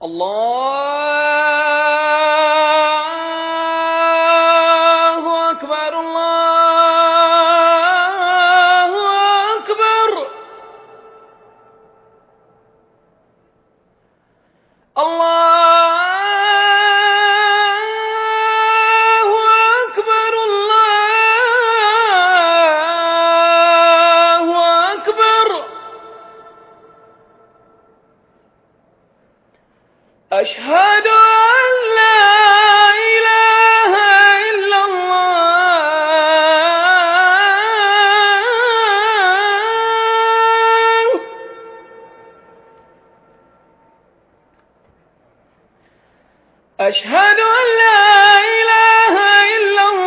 الله أكبر الله أكبر الله أكبر الله أكبر أشهد أن لا إله إلا الله أشهد أن لا إله إلا الله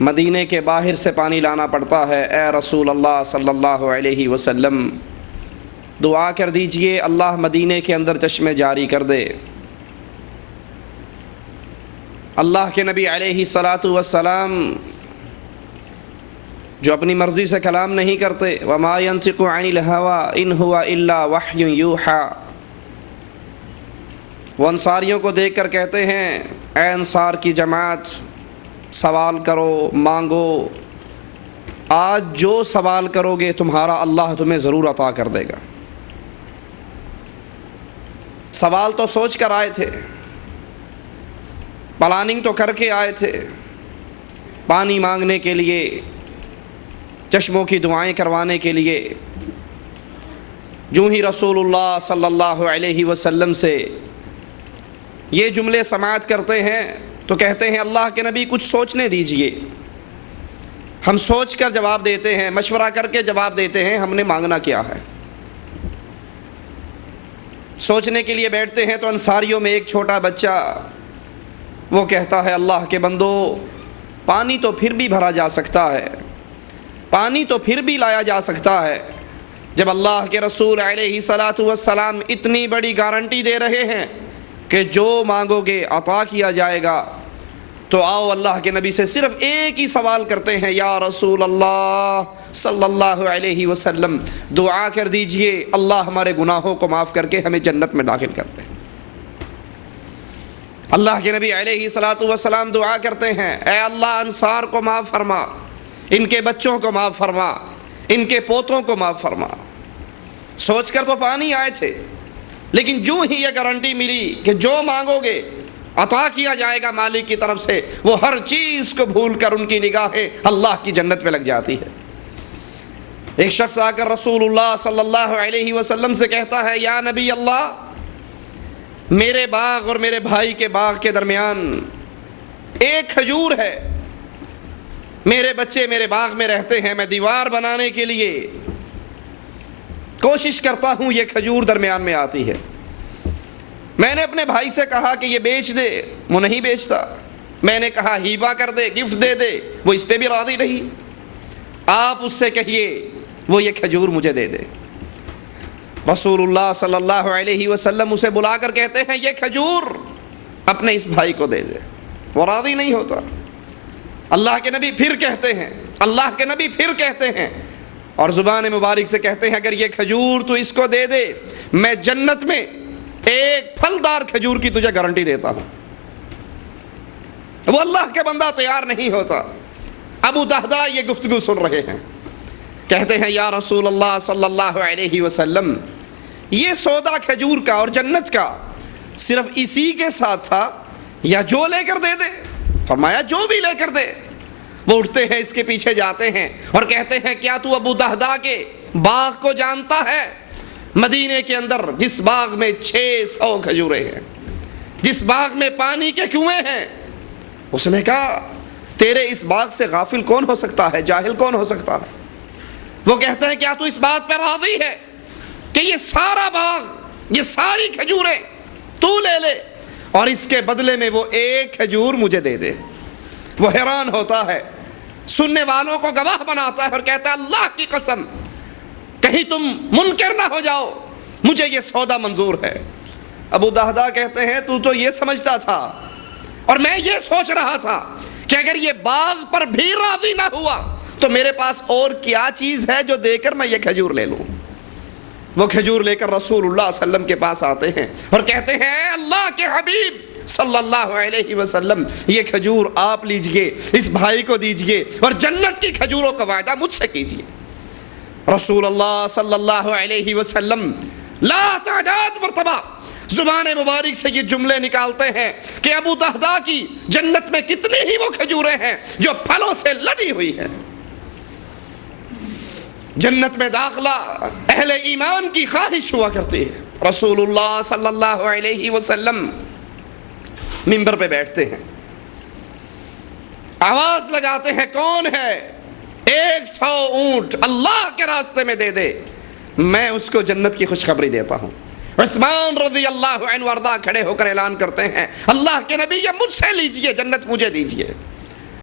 مدینے کے باہر سے پانی لانا پڑتا ہے، اے رسول اللہ صلی اللہ علیہ وسلم دعا کر دیجئے اللہ مدینے کے اندر چشمے جاری کر دے۔ اللہ کے نبی علیہ الصلاۃ والسلام جو اپنی مرضی سے کلام نہیں کرتے، وما ينطق عن الهوى ان هو الا وحی یوحى، وہ انصاریوں کو دیکھ کر کہتے ہیں اے انصار کی جماعت سوال کرو، مانگو، آج جو سوال کرو گے تمہارا اللہ تمہیں ضرور عطا کر دے گا۔ سوال تو سوچ کر آئے تھے، پلاننگ تو کر کے آئے تھے، پانی مانگنے کے لیے، چشموں کی دعائیں کروانے کے لیے۔ جو ہی رسول اللہ صلی اللہ علیہ وسلم سے یہ جملے سماعت کرتے ہیں تو کہتے ہیں اللہ کے نبی کچھ سوچنے دیجئے، ہم سوچ کر جواب دیتے ہیں، مشورہ کر کے جواب دیتے ہیں ہم نے مانگنا کیا ہے۔ سوچنے کے لیے بیٹھتے ہیں تو انصاریوں میں ایک چھوٹا بچہ وہ کہتا ہے اللہ کے بندو پانی تو پھر بھی بھرا جا سکتا ہے، پانی تو پھر بھی لایا جا سکتا ہے۔ جب اللہ کے رسول علیہ الصلاۃ والسلام اتنی بڑی گارنٹی دے رہے ہیں کہ جو مانگو گے عطا کیا جائے گا، تو آؤ اللہ کے نبی سے صرف ایک ہی سوال کرتے ہیں، یا رسول اللہ صلی اللہ علیہ وسلم دعا کر دیجئے اللہ ہمارے گناہوں کو معاف کر کے ہمیں جنت میں داخل کر دے۔ اللہ کے نبی علیہ الصلاۃ والسلام دعا کرتے ہیں اے اللہ انصار کو معاف فرما، ان کے بچوں کو معاف فرما، ان کے پوتوں کو معاف فرما۔ سوچ کر تو پانی آئے تھے، لیکن جو ہی یہ گارنٹی ملی کہ جو مانگو گے عطا کیا جائے گا مالک کی طرف سے، وہ ہر چیز کو بھول کر ان کی نگاہیں اللہ کی جنت پہ لگ جاتی ہے۔ ایک شخص آ کر رسول اللہ صلی اللہ علیہ وسلم سے کہتا ہے یا نبی اللہ، میرے باغ اور میرے بھائی کے باغ کے درمیان ایک کھجور ہے، میرے بچے میرے باغ میں رہتے ہیں، میں دیوار بنانے کے لیے کوشش کرتا ہوں، یہ کھجور درمیان میں آتی ہے۔ میں نے اپنے بھائی سے کہا کہ یہ بیچ دے، وہ نہیں بیچتا۔ میں نے کہا ہیبہ کر دے، گفٹ دے دے، وہ اس پہ بھی راضی نہیں۔ آپ اس سے کہیے وہ یہ کھجور مجھے دے دے۔ رسول اللہ صلی اللہ علیہ وسلم اسے بلا کر کہتے ہیں یہ کھجور اپنے اس بھائی کو دے دے، وہ راضی نہیں ہوتا۔ اللہ کے نبی پھر کہتے ہیں، اللہ کے نبی پھر کہتے ہیں اور زبان مبارک سے کہتے ہیں اگر یہ کھجور تو اس کو دے دے، میں جنت میں ایک پھلدار کھجور کی تجھے گارنٹی دیتا ہوں۔ وہ اللہ کے بندہ تیار نہیں ہوتا۔ ابو دہدہ یہ گفتگو سن رہے ہیں، کہتے ہیں یا رسول اللہ صلی اللہ علیہ وسلم یہ سودا کھجور کا اور جنت کا صرف اسی کے ساتھ تھا یا جو لے کر دے دے؟ فرمایا جو بھی لے کر دے۔ وہ اٹھتے ہیں، اس کے پیچھے جاتے ہیں اور کہتے ہیں کیا تو ابو دہدہ کے باغ کو جانتا ہے؟ مدینے کے اندر جس باغ میں 600 کھجوریں ہیں، جس باغ میں پانی کے کنویں ہیں۔ اس نے کہا تیرے اس باغ سے غافل کون ہو سکتا ہے، جاہل کون ہو سکتا ہے؟ وہ کہتے ہیں کیا تو اس بات پر راضی ہے کہ یہ سارا باغ، یہ ساری کھجوریں تو لے لے اور اس کے بدلے میں وہ ایک کھجور مجھے دے دے؟ وہ حیران ہوتا ہے، سننے والوں کو گواہ بناتا ہے اور کہتا ہے اللہ کی قسم کہیں تم منکر نہ ہو جاؤ، مجھے یہ سودا منظور ہے۔ ابو دہدہ کہتے ہیں تو یہ سمجھتا تھا اور میں یہ سوچ رہا تھا کہ اگر یہ باغ پر بھی راضی نہ ہوا تو میرے پاس اور کیا چیز ہے جو دے کر میں یہ کھجور لے لوں۔ وہ کھجور لے کر رسول اللہ صلی اللہ علیہ وسلم کے پاس آتے ہیں اور کہتے ہیں اے اللہ کے حبیب صلی اللہ علیہ وسلم یہ کھجور آپ لیجئے، اس بھائی کو دیجئے اور جنت کی کھجوروں کا وعدہ مجھ سے کیجئے۔ رسول اللہ صلی اللہ علیہ وسلم لا تعداد مرتبہ زبان مبارک سے یہ جملے نکالتے ہیں کہ ابو دہدہ کی جنت میں کتنی ہی وہ کھجوریں ہیں جو پھلوں سے لدی ہوئی ہیں۔ جنت میں داخلہ اہل ایمان کی خواہش ہوا کرتی ہے۔ رسول اللہ صلی اللہ علیہ وسلم منبر پہ بیٹھتے ہیں، آواز لگاتے ہیں کون ہے 100 اونٹ اللہ کے راستے میں دے دے، میں اس کو جنت کی خوشخبری دیتا ہوں۔ عثمان رضی اللہ عنہ وارضہ کھڑے ہو کر اعلان کرتے ہیں اللہ کے نبی یہ مجھ سے لیجئے، جنت مجھے دیجئے۔